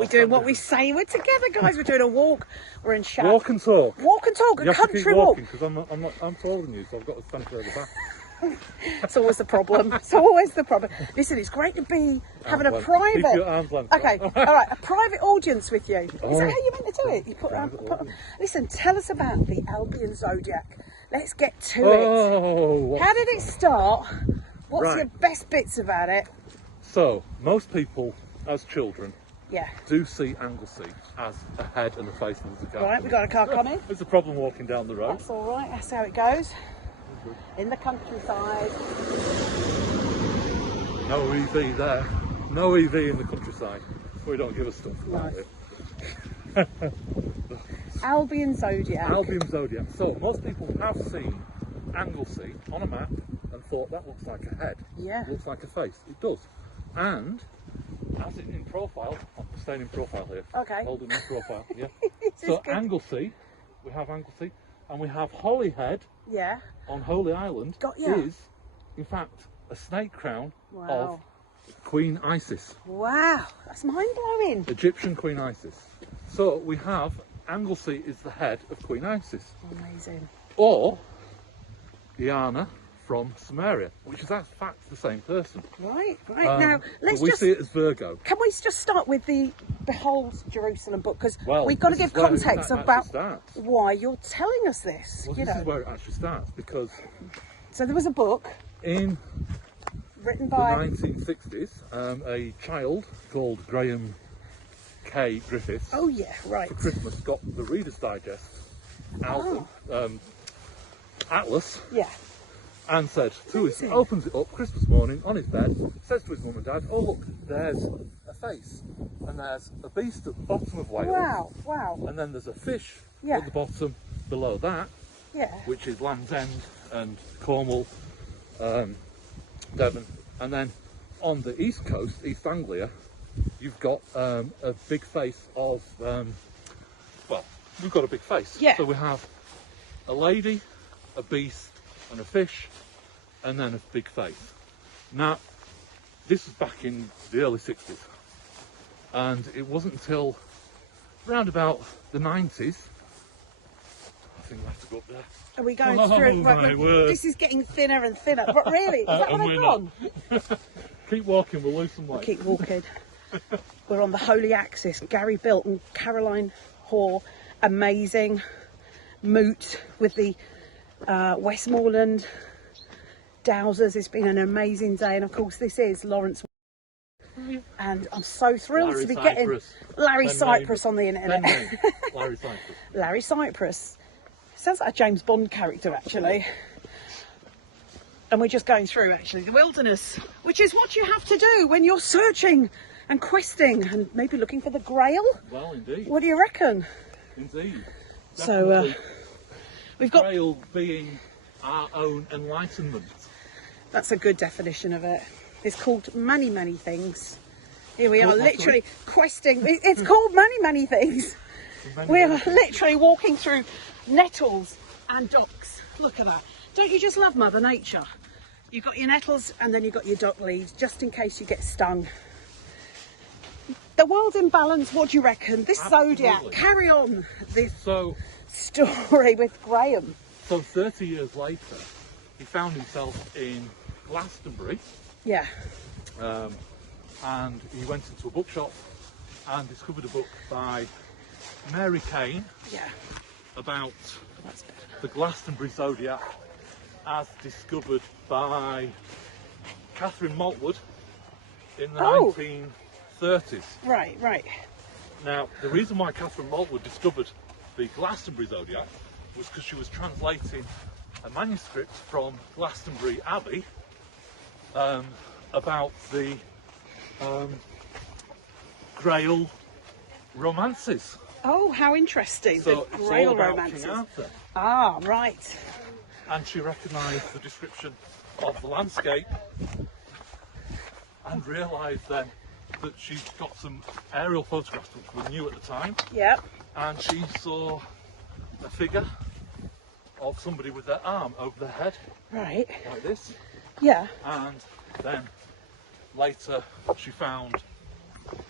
We're doing what we say. We're together, guys. We're doing a walk. We're in Shad. Walk and talk. Walk and talk. You A have to keep country walk. walking because I'm taller than you, so I've got to stand further back. It's always the problem. It's always the problem. Listen, it's great to be having a private. Keep your arms length. Okay, all right, a private audience with you. Is that how you meant to do it? You put listen, tell us about the Albion Zodiac. Let's get to it. How did it start? What's your best bits about it? So, most people, as children, Yeah. do see Anglesey as a head and a face and there's a car. Right, we've got a car coming. There's a problem walking down the road. That's all right. That's how it goes. In the countryside. No EV there. No EV in the countryside. We don't give a stuff about it. Albion Zodiac. Albion Zodiac. So, most people have seen Anglesey on a map and thought that looks like a head. Yeah. Looks like a face. It does. And as it in profile, I'm staying in profile here. Okay. Holding in profile. Yeah. So Anglesey, we have Anglesey, and we have Holyhead. Yeah. On Holy Island is, in fact, a snake crown of Queen Isis. Wow, that's mind blowing. Egyptian Queen Isis. So we have Anglesey is the head of Queen Isis. Amazing. Or Diana from Samaria, which is in fact the same person. Right. Now, let's we see it as Virgo. Can we just start with the Behold Jerusalem book? Because we've got to give where context it about starts. why you're telling us this. Well, this is where it actually starts, because... So there was a book written by... the 1960s, a child called Graham K. Griffiths. Oh yeah, right. For Christmas got the Reader's Digest album, Atlas. Yeah. And said to his, opens it up Christmas morning on his bed, says to his mum and dad, oh look, there's a face, and there's a beast at the bottom of Wales. Wow. And then there's a fish at the bottom below that, which is Land's End and Cornwall, Devon. And then on the east coast, East Anglia, you've got a big face of, well, we've got a big face. Yeah. So we have a lady, a beast, and a fish, and then a big face. Now, this was back in the early 60s, and it wasn't until around about the 90s, I think we have to go up there. Are we going through? Right, this is getting thinner and thinner, but really, is that what I've gone? Keep walking, we'll lose some weight. Keep walking. We're on the Holy Axis. Gary Built and Caroline Hoare, amazing. Moot with the Westmoreland Dowsers. It's been an amazing day, and of course this is Lawrence, and I'm so thrilled to be getting Larry Cyprus on the internet. Larry Cyprus. Larry Cyprus sounds like a James Bond character actually. And we're just going through actually the wilderness, which is what you have to do when you're searching and questing and maybe looking for the Grail. Well, indeed. What do you reckon? Indeed. Definitely. So we've got Grail being our own enlightenment. That's a good definition of it. It's called many things. Here we are, literally questing. It's called many things. We are literally walking through nettles and docks. Look at that. Don't you just love Mother Nature? You've got your nettles and then you've got your dock leaves, just in case you get stung. The world's in balance, what do you reckon? This Zodiac, carry on this story with Graham. So 30 years later, he found himself in Glastonbury. Yeah. And he went into a bookshop and discovered a book by Mary Kane about the Glastonbury Zodiac as discovered by Catherine Maltwood in the 1930s. Right. Now, the reason why Catherine Maltwood discovered the Glastonbury Zodiac was because she was translating a manuscript from Glastonbury Abbey about the Grail romances. Oh, how interesting. So the Grail romances. Ah, right. And she recognised the description of the landscape and realised then that she'd got some aerial photographs which were new at the time. Yep. And she saw a figure of somebody with their arm over their head. Right. Like this. Yeah. And then later she found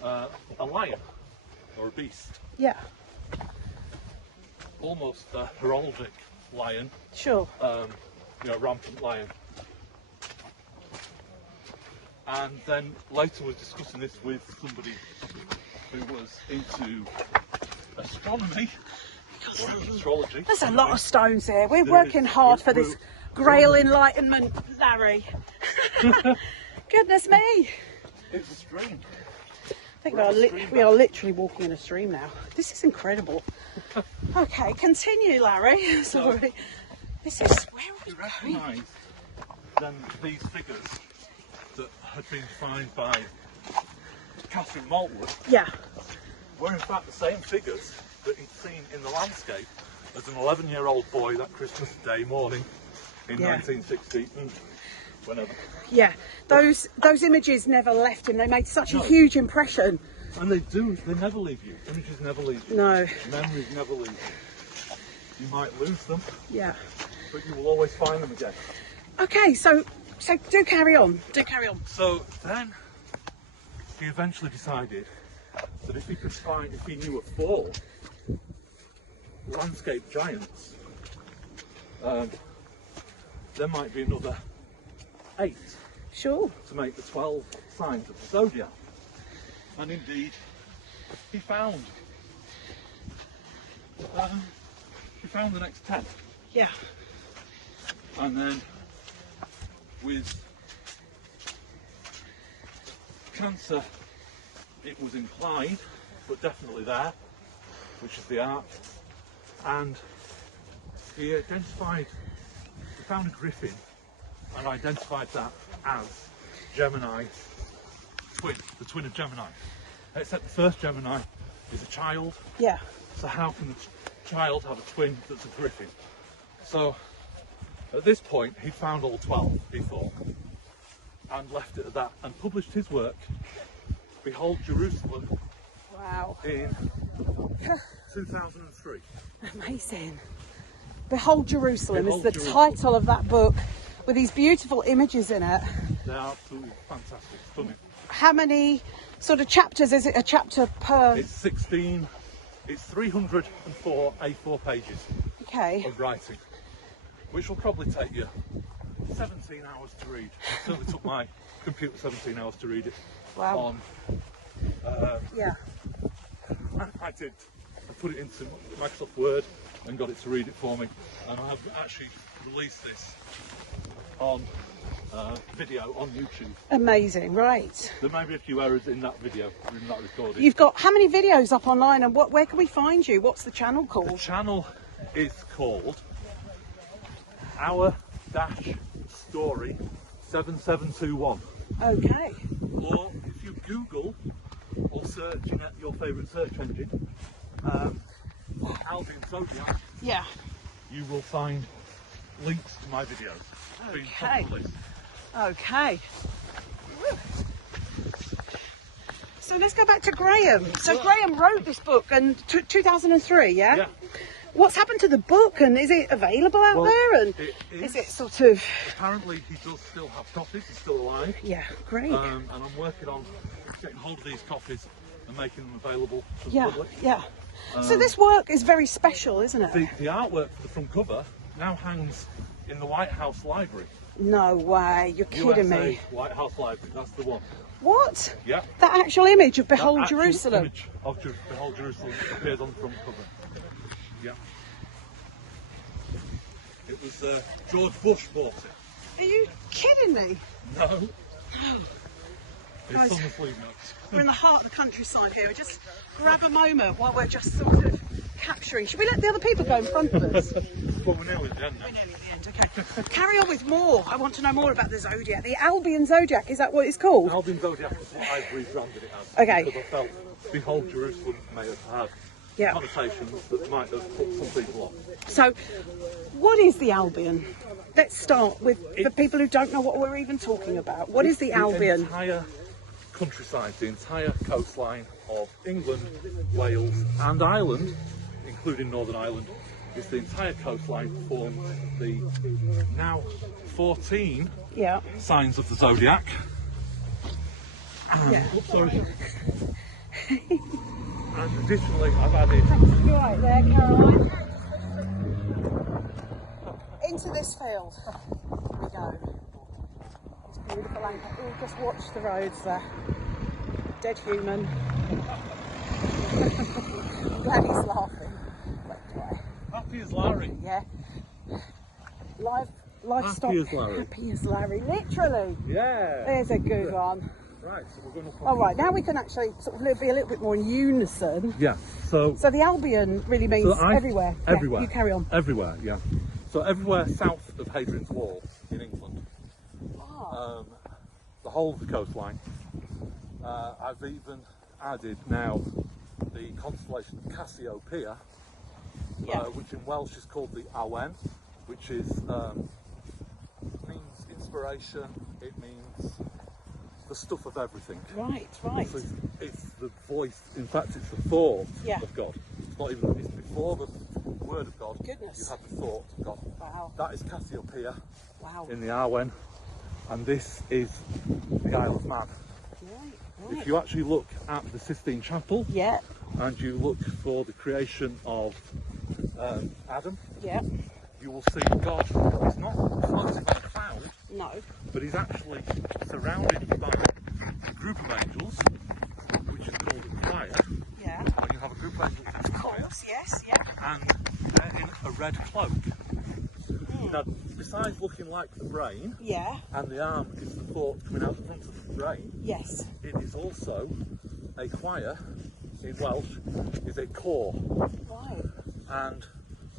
a lion or a beast. Yeah. Almost a heraldic lion, Sure. Rampant lion. And then later was discussing this with somebody who was into astronomy or astrology. There's a lot of stones here. We're working hard for this Grail Enlightenment, Larry. Goodness me. It's a stream. I think we are literally walking in a stream now. This is incredible. Okay, continue, Larry. Sorry. This is where You are we going? recognise then these figures that had been defined by Catherine Maltwood Yeah. were in fact the same figures that he'd seen in the landscape as an 11-year-old boy that Christmas Day morning in 1960 and whenever. Yeah. Those images never left him. They made such a huge impression. And they never leave you. Images never leave you. No. Memories never leave you. You might lose them, Yeah. but you will always find them again. Okay, so do carry on. Do carry on. So then he eventually decided that if he knew of 4 landscape giants, there might be another 8 Sure. to make the 12 signs of the zodiac. And indeed, he found the next 10. Yeah. And then with Cancer, it was implied, but definitely there, which is the arc. And he found a griffin and identified that as Gemini twin, the twin of Gemini. Except the first Gemini is a child, Yeah. so how can the child have a twin that's a griffin? So at this point he found all 12, he thought, and left it at that and published his work, Behold Jerusalem, Wow. in 2003. Amazing. Behold Jerusalem Behold is the Jerusalem. title of that book with these beautiful images in it. They're absolutely fantastic, stunning. How many sort of chapters? Is it a chapter per? It's 304 A4 pages Okay. of writing, which will probably take you 17 hours to read. It certainly took my computer 17 hours to read it. Wow. Yeah. I put it into Microsoft Word and got it to read it for me, and I have actually released this on video on YouTube. Amazing. Right. There may be a few errors in that video, in that recording. You've got how many videos up online, and where can we find you? What's the channel The called? channel is called Our-Story 7721. Okay. Or if you Google or search in your favourite search engine, Albion Zodiac, Yeah. you will find links to my videos. Being Okay. top of the list. Okay. So let's go back to Graham. So Graham wrote this book in 2003, yeah? Yeah. What's happened to the book, and is it available out there? And it is it sort of? Apparently he does still have copies, he's still alive. Yeah, great. And I'm working on getting hold of these copies and making them available to the Yeah, public. yeah. So this work is very special, isn't it? The artwork for the front cover now hangs in the White House Library. No way, you're kidding USA me. White House Library, that's the one. What? Yeah. That actual image of That Behold actual Jerusalem. image of Behold Jerusalem appears on the front cover. Yeah. It was George Bush bought it. Are you kidding me? No. Guys, It's on the sleeve notes. we're in the heart of the countryside here. Just grab a moment while we're just sort of capturing. Should we let the other people go in front of us? Well, we're nearly at the end now. We're nearly at the end, okay. Carry on with more. I want to know more about the Zodiac. The Albion Zodiac, is that what it's called? Albion Zodiac is what I've rebranded it as. Okay. Because I felt Behold Jerusalem may have had Yeah. connotations that might have put some people off. So, what is the Albion? Let's start with the people who don't know what we're even talking about. What is the Albion? The entire countryside, the entire coastline of England, Wales and Ireland, including Northern Ireland, is the entire coastline forms the now 14 Yeah. signs of the zodiac. Yeah. Oops, sorry. And additionally, I've added... You're right there, Caroline. Into this field we go. It's beautiful and we'll just watch the roads there. Dead human. I'm glad he's laughing. Happy as Larry. Yeah. Livestock. Happy as Larry. Happy as Larry. Literally. Yeah. There's a good one. Right, so we're going to... All right, now we can actually sort of be a little bit more in unison. Yeah, so the Albion really means everywhere. Everywhere. Yeah, you carry on. Everywhere, yeah. So everywhere south of Hadrian's Wall in England. Ah. The whole of the coastline. I've even added now the constellation of Cassiopeia, which in Welsh is called the Awen, which is means inspiration. It means the stuff of everything. Right, right. So it's the voice. In fact, it's the thought of God. It's not even. It's before the word of God. Goodness. You have the thought of God. Wow. That is Cassiopeia. Wow. In the Arwen, and this is the Isle of Man. Right. If you actually look at the Sistine Chapel, and you look for the creation of Adam, you will see God. It's not floating on a cloud. No. But he's actually surrounded by a group of angels, which is called a choir. Yeah. And you have a group of angels in a choir. Yes, yeah. And they're in a red cloak. Now, besides looking like the brain, and the arm is the thought coming out the front of the brain, yes, it is also a choir, in Welsh, is a core. Right. And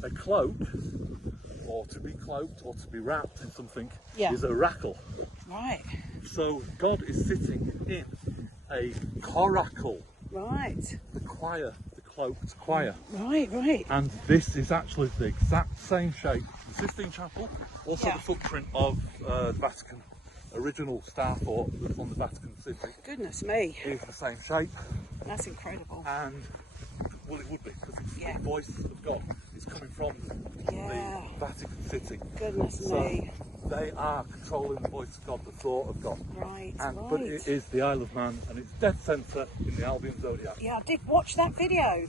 a cloak, or to be cloaked, or to be wrapped in something, is a rackle. Right. So God is sitting in a coracle. Right. The choir, the cloaked choir. Right, right. And this is actually the exact same shape. The Sistine Chapel, also the footprint of the Vatican original star fort that's on the Vatican City. Goodness me. Is the same shape. That's incredible. And, well, it would be, because it's the voice of God is coming from the Vatican City. Goodness me. They are controlling the voice of God, the thought of God. Right, But it is the Isle of Man, and it's dead centre in the Albion Zodiac. Yeah, I did watch that video.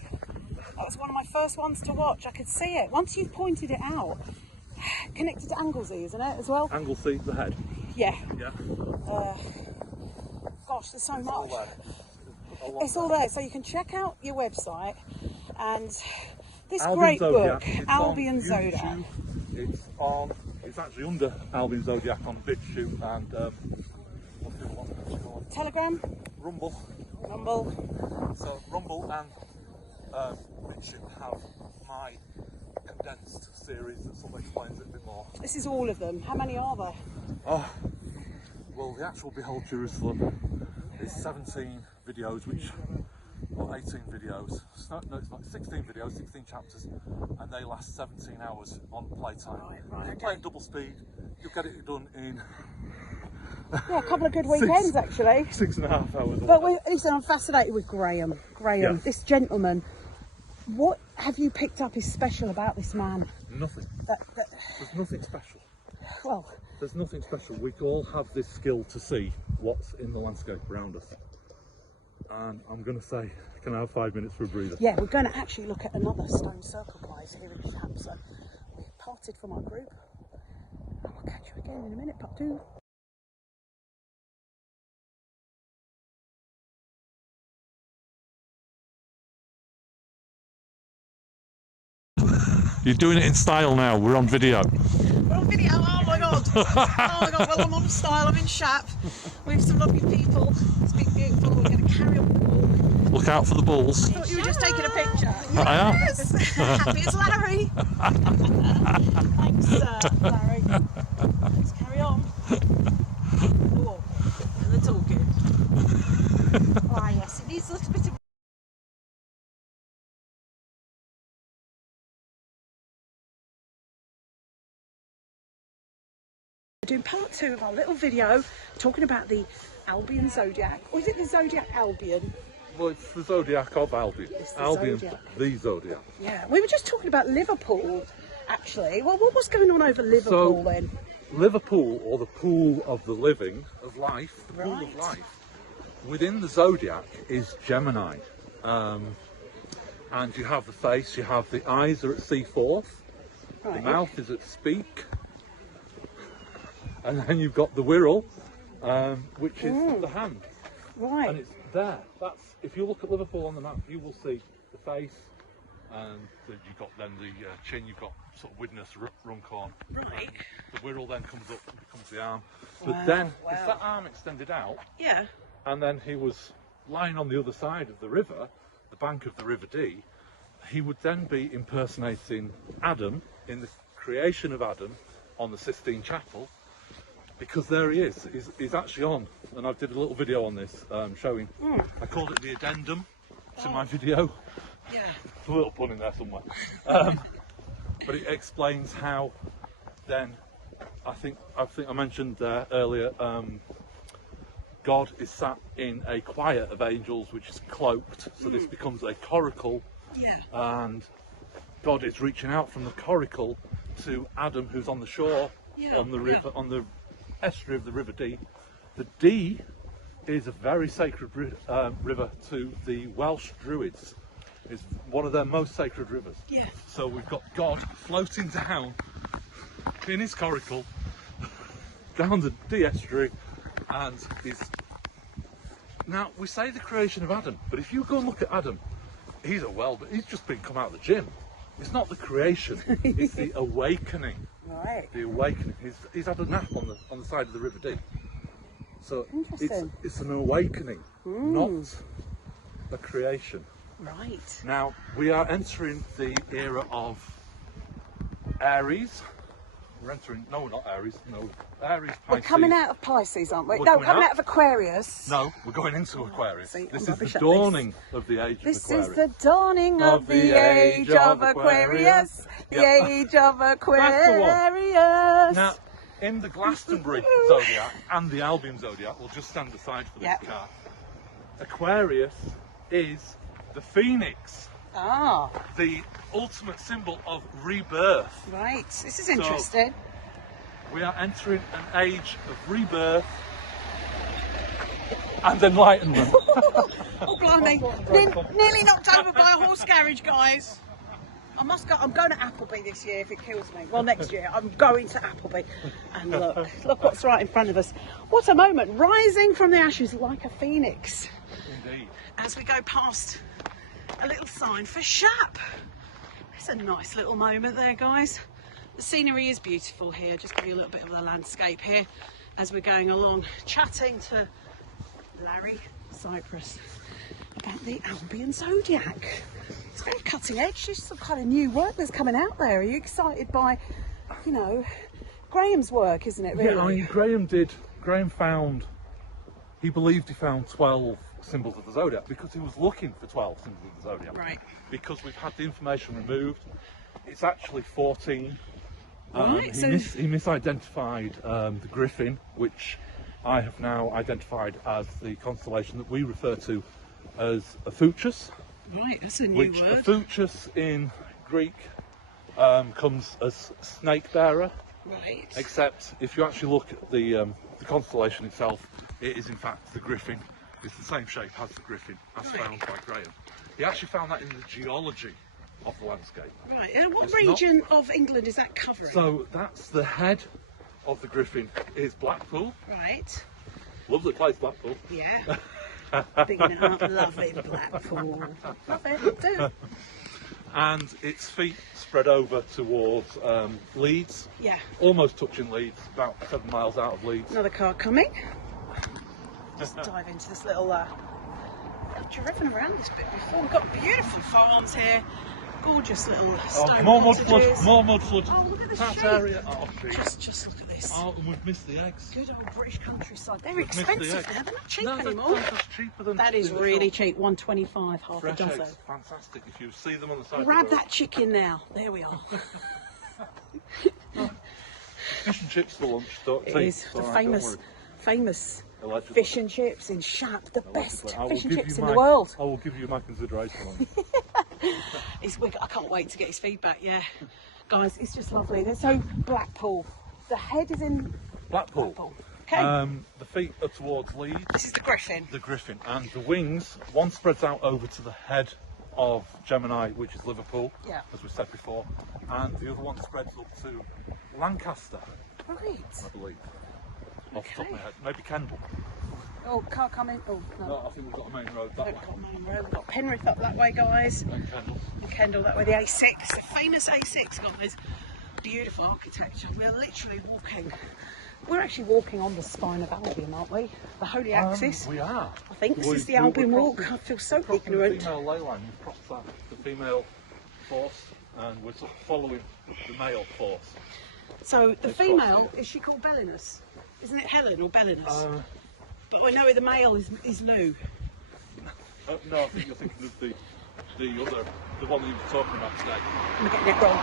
That was one of my first ones to watch. I could see it. Once you've pointed it out, connected to Anglesey, isn't it, as well? Anglesey, the head. Yeah. Yeah. Gosh, there's so much. All there. It's all there. So you can check out your website and this Albion great Zodiac. book, Albion Zodiac. It's actually under Albion Zodiac on BitChute and what's the other one? Telegram? Rumble. So Rumble and BitChute have my condensed series that sort of explains it a bit more. This is all of them. How many are there? Oh, well, the actual Behold Jerusalem is 17 videos, or 18 videos. No, it's not 16 videos, 16 chapters, and they last 17 hours on playtime. If you play at double speed, you'll get it done in a couple of good weekends, actually. 6.5 hours. But listen, I'm fascinated with Graham. This gentleman. What have you picked up is special about this man? Nothing. There's nothing special. Well, there's nothing special. We all have this skill to see what's in the landscape around us. And I'm going to say, can I have 5 minutes for a breather? Yeah, we're going to actually look at another stone circle, guys, here in Chapter. We've parted from our group. And we'll catch you again in a minute, part 2. You're doing it in style now. We're on video. We're on video. Oh my god. Oh my god. Well, I'm on style. I'm in Shap with some lovely people. It's been beautiful. We're going to carry on the walk. Look out for the bulls. I thought you were just taking a picture. I am. Yes. Happy as Larry. Thanks, Larry. Let's carry on. Oh, the talking. Ah, yes. It needs a little bit of. Doing part 2 of our little video talking about the Albion Zodiac. Or is it the Zodiac Albion? Well, it's the Zodiac of Albion. It's the Albion, Zodiac. the Zodiac. Yeah, we were just talking about Liverpool, actually. Well, what was going on over Liverpool then? Liverpool, or the pool of the living, of life, the pool of life, within the Zodiac is Gemini. and you have the face, you have the eyes are at C4, Right. the mouth is at Speak, and then you've got the Wirral, which is the hand. Right. And it's there. That's, if you look at Liverpool on the map, you will see the face, and you've got then the chin, you've got sort of Widnes, Runcorn. Right. The Wirral then comes up and becomes the arm. Wow, But then, wow. it's that arm extended out, Yeah. and then he was lying on the other side of the river, the bank of the River Dee. He would then be impersonating Adam in the creation of Adam on the Sistine Chapel, because there he is. He's actually on, and I did a little video on this showing. I called it the addendum to my video. Yeah. There's a little pun in there somewhere. But it explains how then, I think I mentioned there earlier, God is sat in a choir of angels which is cloaked, so this becomes a coracle, and God is reaching out from the coracle to Adam, who's on the shore, on the river, on the estuary of the River Dee. The Dee is a very sacred river to the Welsh Druids. It's one of their most sacred rivers. Yeah. So we've got God floating down in his coracle down the Dee estuary, and he's... Now, we say the creation of Adam, but if you go and look at Adam, he's just been come out of the gym. It's not the creation, it's the awakening. Right. The awakening. He's had a nap on the side of the River Dee. So it's an awakening, not a creation. Right. Now, we are entering the era of Aries. We're entering, no, we're not Aries, no, Aries, Pisces. We're coming out of Pisces, aren't we? We're No, coming coming out- out of Aquarius. No, we're going into Aquarius. See, This I'm is the rubbish at dawning of the age This of Aquarius. is the dawning of the age of Aquarius. The Yeah. age of one. Aquarius. Now, in the Glastonbury Zodiac and the Albion Zodiac, we'll just stand aside for this Yep. car. Aquarius is the phoenix, Ah, the ultimate symbol of rebirth. right. This is interesting. We are entering an age of rebirth and enlightenment. Oh, blimey. Nearly knocked over by a horse garage, guys. I must go. I'm going to Appleby this year if it kills me. Well, next year I'm going to Appleby. And look what's right in front of us. What a moment. Rising from the ashes like a phoenix. Indeed. As we go past a little sign for Shap. It's a nice little moment there, guys. The scenery is beautiful here. Just give you a little bit of the landscape here as we're going along, chatting to Larry Cyprus about the Albion Zodiac. It's very cutting edge. There's some kind of new work that's coming out there. Are you excited by, you know, Graham's work, isn't it, really? Yeah, I mean, Graham found, he believed he found 12 symbols of the Zodiac because he was looking for 12 symbols of the Zodiac. Right. Because we've had the information removed. It's actually 14. Right, he misidentified the Griffin, which I have now identified as the constellation that we refer to as Ophiuchus. Right, that's a new Which word. Ophiuchus in Greek comes as snake bearer. Right. Except if you actually look at the constellation itself, it is in fact the Griffin. It's the same shape as the Griffin, as found by Graham. He actually found that in the geology of the landscape. Right, and what It's region of England is that covering? So that's the head of the Griffin is Blackpool. Right, Lovely place, Blackpool. yeah. Bigging it up, loving Blackpool. Love it, do. And its feet spread over towards Leeds, Yeah, almost touching Leeds, about 7 miles out of Leeds. another car coming. Just dive into this little... I've driven around this bit before. We've got beautiful farms here. Gorgeous little stone More mud cottages. flood, more mud flood. Oh, look at the That sheep. area. Oh, sheep. Just look at this. Oh, and we've missed the eggs. Good old British countryside. They're We've missed the expensive eggs. now. They're not cheap No, anymore. that's cheaper than That is in the really shop. cheap. $1.25, half Fresh a dozen. eggs, fantastic. If you see them on the side Grab of the road. that chicken now. There we are. Fish and chips for lunch. Don't It take. is It's the all right, don't famous Allegedly. fish and chips in Shap, the best worry. I will fish and give chips you in the my- world. I will give you my consideration on it. I can't wait to get his feedback. Yeah, guys, it's just lovely. So Blackpool, the head is in Blackpool. Blackpool. Okay, The feet are towards Leeds. this is the Griffin. The Griffin, and the wings, one spreads out over to the head of Gemini, which is Liverpool, Yeah. as we said before, and the other one spreads up to Lancaster, Right. I believe. Off the top of my Okay. head. Maybe Kendal. Oh, car coming. Oh, no. No, I think we've got a main road that We've way. got Main Road. We've got Penrith up that way, guys. And Kendal. And Kendal that way, the A6. The famous A6, guys. Beautiful architecture. We're literally walking. We're actually walking on the spine of Albion, aren't we? The Holy Axis. We are. I think this is the we're Albion crossing- Walk. I feel so we're crossing ignorant. The female ley line. We've crossed that, the female force, and we're sort of following the male force. So the It's female, crossed is she called Bellinus? Isn't it Helen or Bellinus? But I know the male is Lou. No, I think you're thinking of the other, the one that you were talking about today. I'm getting it wrong.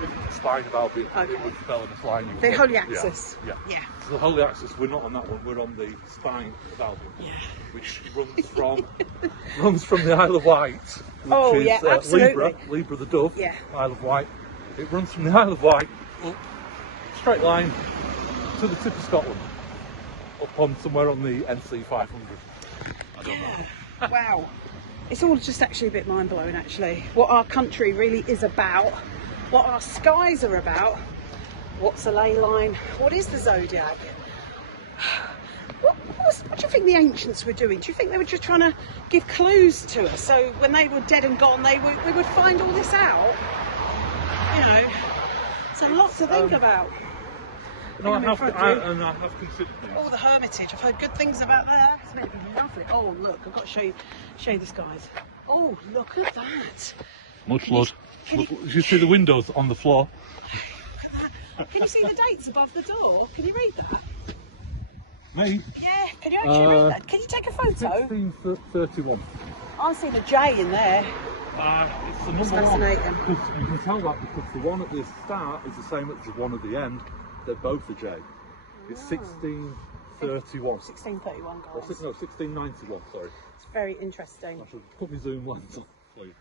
The spine of Albion. Okay. It was Bellinus line. The Holy Axis. Yeah. Yeah. So the Holy Axis, we're not on that one. We're on the spine of Albion, which runs from the Isle of Wight, which Oh, is yeah, absolutely. Libra the dove. Yeah. Isle of Wight. It runs from the Isle of Wight up straight line to the tip of Scotland, up on somewhere on the NC 500. I don't know. Wow. It's all just actually a bit mind blowing, actually. What our country really is about, what our skies are about, what's a ley line, what is the zodiac. What do you think the ancients were doing? Do you think they were just trying to give clues to us so when they were dead and gone, we would find all this out? You know, so lots to think about. No, I I'm in have, front I of you. have considered this. Oh, the Hermitage. I've heard good things about that. It's meant to be lovely. Oh, look, I've got to show you this, guys. Oh, look at that. Much love. Can You see the windows on the floor? Can you see the dates above the door? Can you read that? Me? Yeah, can you actually read that? Can you take a photo? 1631. I see the J in there. It's the number one. Fascinating. Because you can tell that because the one at the start is the same as the one at the end. They're both a J. It's 1631. 1631, Or guys. no, 1691, sorry. It's very interesting. I should put my zoom lens on for you.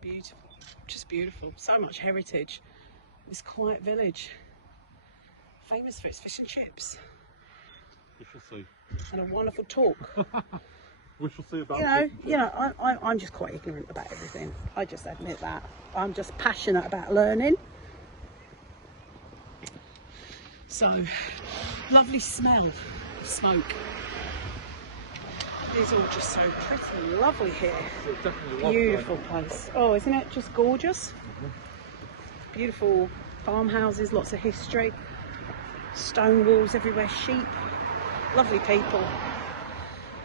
Beautiful. Just beautiful. So much heritage. This quiet village. Famous for its fish and chips. We shall see. And a wonderful talk. We shall see about I'm just quite ignorant about everything. I just admit that. I'm just passionate about learning. So, lovely smell of smoke. It's all just so pretty and lovely here. It's definitely lovely. Beautiful place. Oh, isn't it just gorgeous? Beautiful farmhouses, lots of history. Stone walls everywhere, sheep. Lovely people.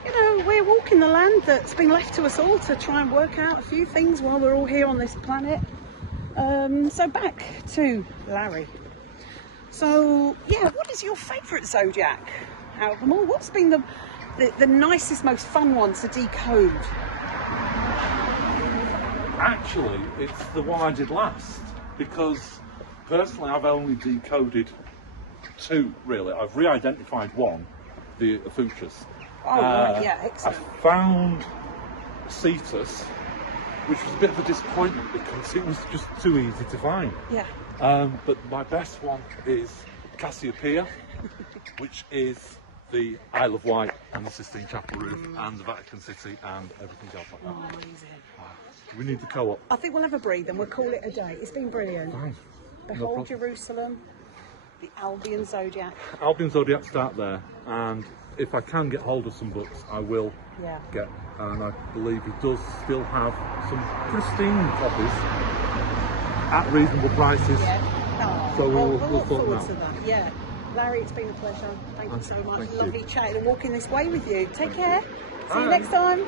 You know, we're walking the land that's been left to us all to try and work out a few things while we're all here on this planet. So back to Larry. So, yeah, what is your favourite zodiac out of them all? What's been the nicest, most fun one to decode? Actually, it's the one I did last because personally I've only decoded two, really. I've re-identified one, the Fuchsias. Oh, right, yeah, I excellent. found Cetus, which was a bit of a disappointment because it was just too easy to find. Yeah. But my best one is Cassiopeia, which is the Isle of Wight and the Sistine Chapel roof and the Vatican City and everything else like that. Oh, amazing. We need the co-op. I think we'll have a breathe and we'll call it a day. It's been brilliant. Fine. Behold problem. Jerusalem, the Albion Zodiac. Albion Zodiac start there, and if I can get hold of some books, I will Yeah. get. And I believe he does still have some pristine copies at reasonable prices. Yeah. Oh, So we'll look sort them forward out. to that. Yeah. Larry, it's been a pleasure. Thank you so much. Thank you. Lovely chatting and walking this way with you. Take care. See you Bye. next time.